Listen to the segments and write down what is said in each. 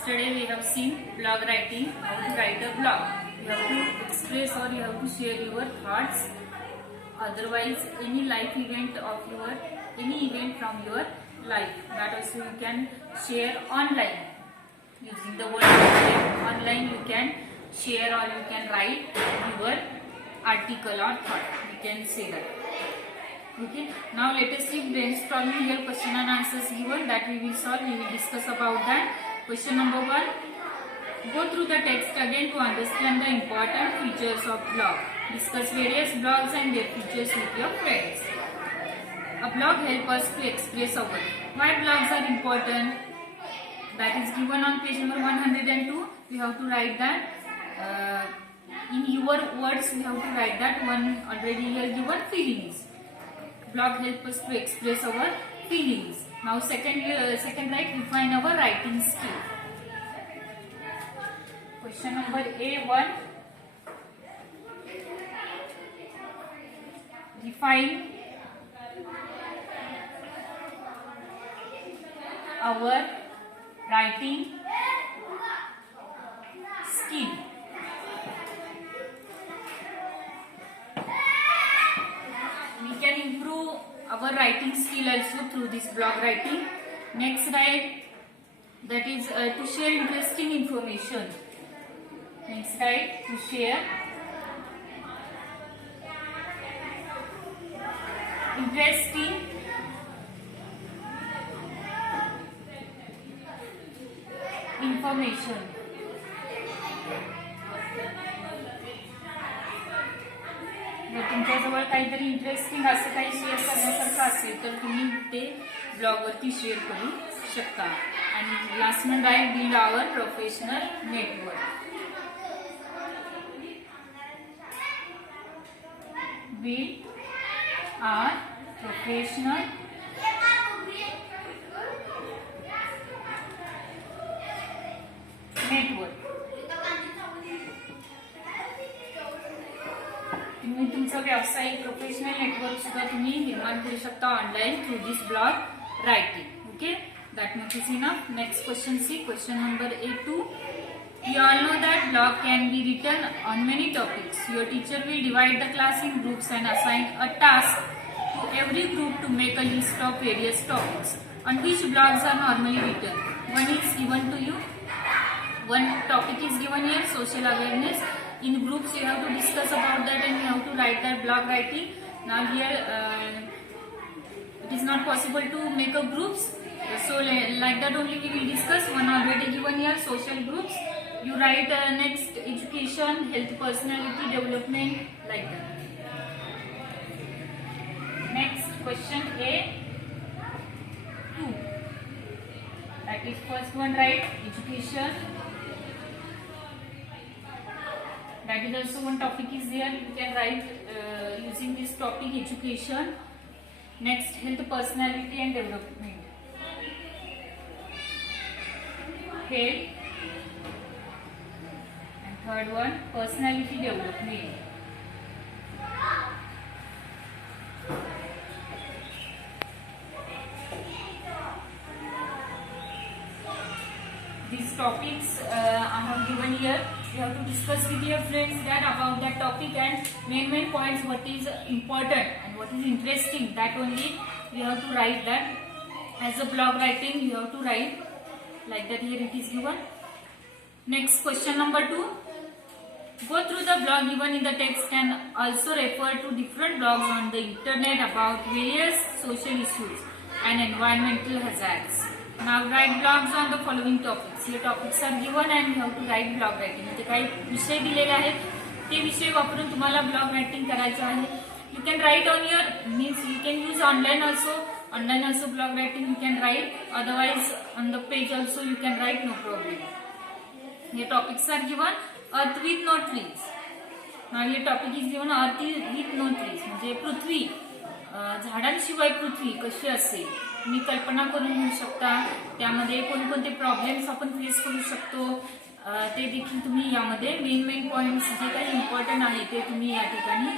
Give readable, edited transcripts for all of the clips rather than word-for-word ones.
Yesterday we have seen blog writing, how to write a blog. You have to express or you have to share your thoughts. Otherwise, any life event of your, any event from your life, that also you can share online. Using the word online, you can share or you can write your article or thought. We can say that. Okay. Now let us see brainstorming here, question and answers given that we will solve. We will discuss about that. Question number 1. Go through the text again to understand the important features of blog. Discuss various blogs and their features with your friends. A blog helps us to express our why blogs are important. That is given on page number 102. We have to write that in your words. We have to write that one already here given feelings. Blog helps us to express our feelings. Now second write, define our writing skill. Question number A1. Define our writing skill. We can improve our writing skill also through this blog writing. Next write, that is to share interesting information. Next write, to share interesting information. जर तुमच्याजवळ काहीतरी interesting असं काही share करण्यासारखं असेल तर तुम्ही ते ब्लॉगवरती शेअर करू शकता. आणि last one right, build our professional network. Build our professional network. तुम्ही तुमचं व्यावसायिक प्रोफेशनल नेटवर्क सुद्धा तुम्ही निर्माण करू शकता online through this blog writing. Okay, that much is enough. Next question, see question number A2. You all know that blog can be written on many topics. Your teacher will divide the class in groups and assign a task to every group to make a list of various topics on which blogs are normally written. One is given to you. One topic is given here, social awareness. In groups you have to discuss about that and you have to write that blog writing. Now here it is not possible to make a groups, so like that only we will discuss. One already given here, social groups. You write next education, health, personality development, like that. Next question A2, that is first one, write education. That is also one topic is there. You can write using this topic education. Next, health, personality and development. Health. And third one, personality development. These topics I have given here. You have to discuss with your friends that about that topic and main points, what is important and what is interesting. That only you have to write that. As a blog writing, you have to write like that. Here it is given. Next question number 2. Go through the blog given in the text and also refer to different blogs on the internet about various social issues and environmental hazards. Now write blogs on the following topics. Here topics are given and you have to write blog writing. म्हणजे काही विषय दिलेले आहेत ते विषय वापरून तुम्हाला blog writing करायचं आहे. You can write on your means you can use online also blog writing you can write. Otherwise on the page also you can write, no problem. Here topics are given, earth with no trees. Now here topic is given, earth with no trees. म्हणजे पृथ्वी, झाडांशिवाय पृथ्वी कशी असेल तुम्ही कल्पना करून घेऊ शकता. त्यामध्ये कोणकोणते problems आपण फेस करू शकतो ते देखील तुम्ही यामध्ये मेन पॉइंट्स जे काही इम्पॉर्टंट आहे ते तुम्ही या ठिकाणी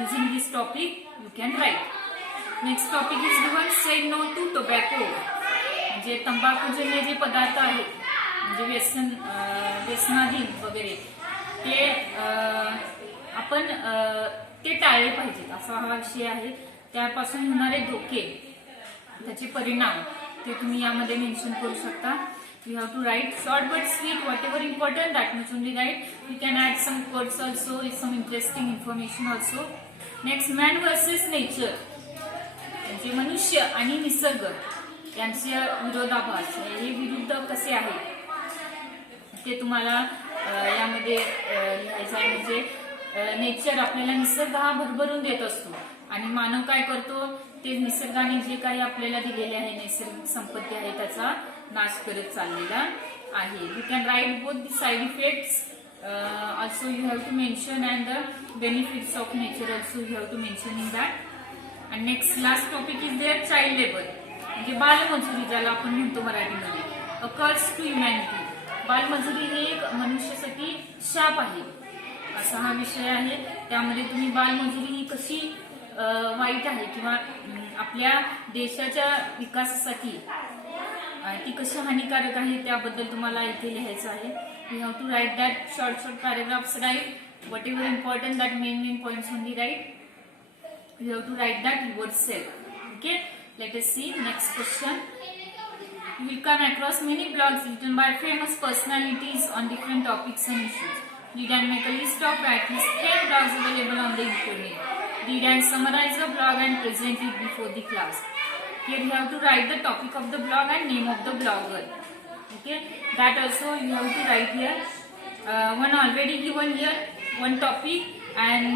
using this topic you can write. Next topic is given, से नो टू टोबॅको. म्हणजे तंबाखूजन्य जे पदार्थ आहेत म्हणजे व्यसनाधीन वगैरे ते आपण ते टाळले पाहिजेत, असा हा विषय आहे. त्यापासून होणारे धोके, त्याचे परिणाम ते तुम्ही यामध्ये मेन्शन करू शकता. You have to write short but sweet, whatever important, that much only write. You can add some quotes also, some interesting information also. Next, man versus nature, म्हणजे मनुष्य आणि निसर्ग यांचे विरोधाभास, हे विरुद्ध कसे आहे ते तुम्हाला यामध्ये लिहायचं आहे. म्हणजे नेचर, आपल्याला निसर्ग हा भरभरून देत असतो आणि मानव काय करतो, ते निसर्गाने जे काही आपल्याला दिलेले आहे, नैसर्गिक संपत्ती आहे, त्याचा नाश करत चाललेला आहे. You can write both the side effects also you have to mention and the benefits of nature also you have to mention in that. And next last topic is their child labor, म्हणजे बालमजुरी ज्याला आपण म्हणतो मराठीमध्ये, a curse to humanity. बालमजुरी हे एक मनुष्यासाठी शाप आहे, असा हा विषय आहे. त्यामध्ये तुम्ही बालमजुरी ही कशी वाईट आहे किंवा आपल्या देशाच्या विकासासाठी ती कशी हानिकारक आहे त्याबद्दल तुम्हाला इथे लिहायचं आहे. You have to write that short paragraphs, write whatever important, that main points only right. You have to write that yourself. Okay, let us see next question. You will come across many blogs written by famous personalities on different topics and issues. Read and make a list of at least 10 blogs available on the internet. Read and summarize the blog and present it before the class. Here you have to write the topic of the blog and name of the blogger. Okay, that also you have to write here. One already given here, one topic, and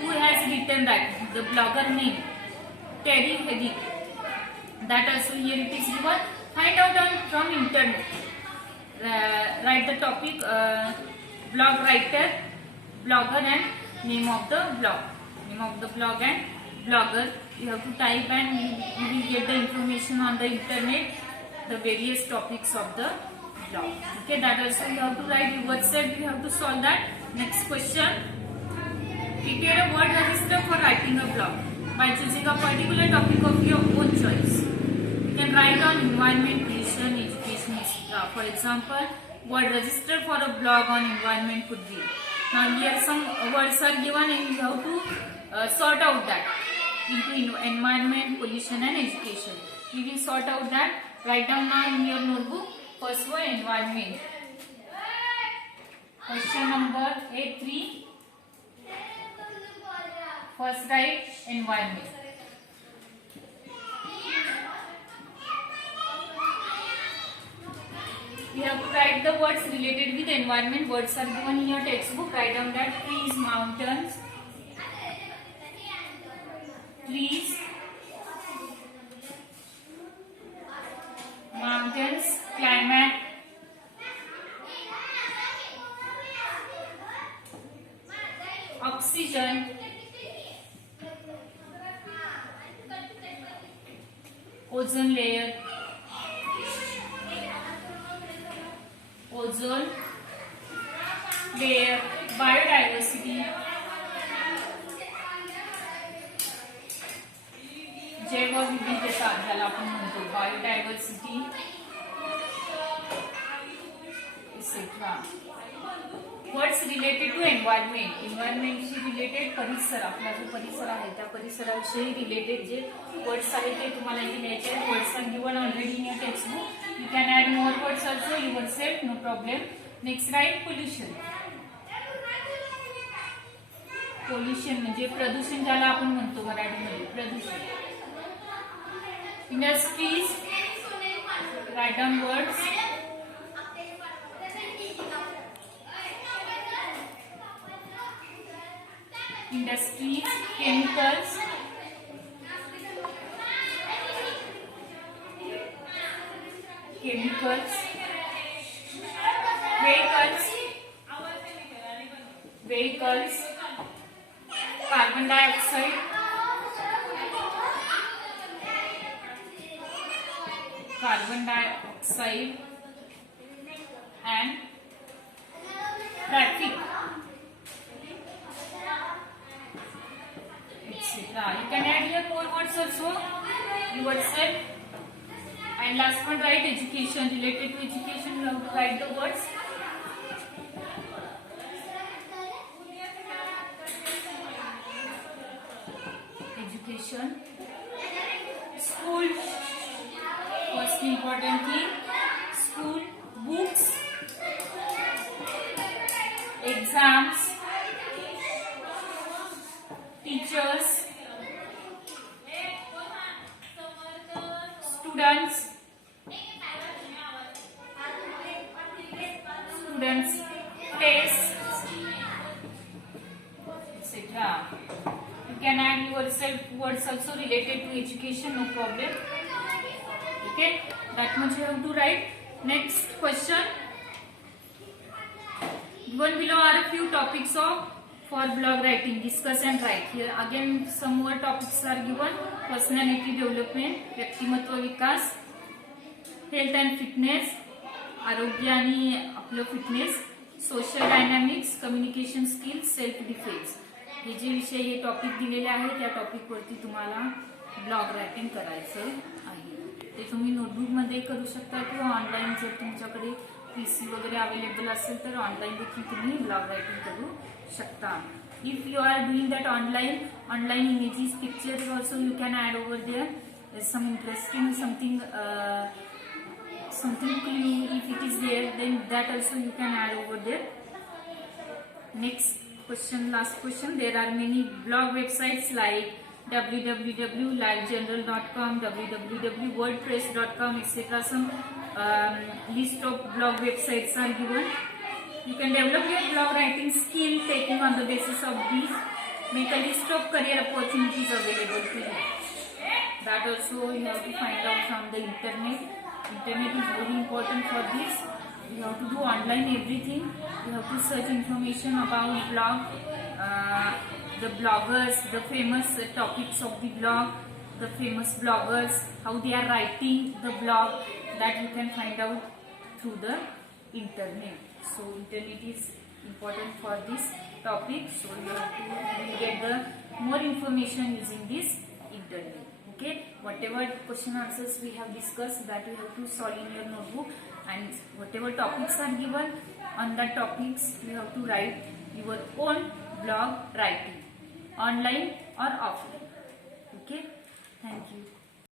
who has written that, the blogger name, Terry Hedy, that also here it is given. Find out from internet. Write the topic, blog writer, blogger and name of the blog and blogger. You have to type and you will get the information on the internet, the various topics of the blog. Okay, that also you have to write yourself. You have to solve that. Next question. Prepare a word register for writing a blog by choosing a particular topic of your own choice. You can write on environment, pollution, education, etc. For example, word register for a blog on environment could be. Now here some words are given and you have to sort out that into environment, pollution and education. You will sort out that. Write down now in your notebook. First one, environment. Question number 8.3. First write environment. You have to write the words related with environment. Words are given in your textbook. Write down that trees, mountains, climate, oxygen, ozone layer, biodiversity, जैवविविधता ज्याला आपण म्हणतो, biodiversity et cetera. Words related to environment, एन्व्हायरमेंटशी related परिसर, आपला जो परिसर आहे त्या परिसराविषयी रिलेटेड जे वर्ड्स आहेत ते तुम्हाला इथे लिहायचे आहेत. Words are given already in your textbook. You can add more words also yourself, no problem. Next write pollution. Pollution म्हणजे प्रदूषण ज्याला आपण म्हणतो मराठीमध्ये, प्रदूषण. Industries, write down words. Industries, chemicals, vehicles, carbon dioxide, and traffic. You can add here more words also yourself. And last one, write education. Related to education, you have to write the words. Education, school, first important thing, school, books, exams, teachers, students, tests, etc. You can add yourself words also related to education, no problem. Okay, that much you have to write. Next question. Given below are a few topics of for blog writing. Discuss and write. Here again some more topics are given. Personality development, व्यक्तिमत्व विकास, health and fitness, आरोग्य आणि आपलं fitness, social dynamics, communication skills, self defence. हे जे विषय हे topic दिलेले आहे त्या टॉपिक वरती तुम्हाला ब्लॉग रायटिंग करायचं आहे. ते तुम्ही नोटबुक मध्ये करू शकता किंवा ऑनलाईन जर तुमच्याकडे पीसी वगैरे अवेलेबल असेल तर ऑनलाईन देखील तुम्ही ब्लॉग रायटिंग करू शकता. If you are doing that online images, pictures also you can add over there. There's some interesting something clue if it is there, then that also you can add over there. Next question, last question. There are many blog websites like www.livegeneral.com, www.wordpress.com, etc. Some list of blog websites are given. You can develop your blog writing skill taking on the basis of these. Make a list of career opportunities available to you. That also you have to find out from the internet. Internet is very important for this. You have to do online everything. You have to search information about blog, the bloggers, the famous topics of the blog, the famous bloggers, how they are writing the blog. That you can find out through the internet. So internet is important for this topic. So you have to get the more information using this internet. Okay, whatever question answers we have discussed, that you have to solve in your notebook, and whatever topics are given on that topics you have to write your own blog writing, online or offline. Okay, thank you.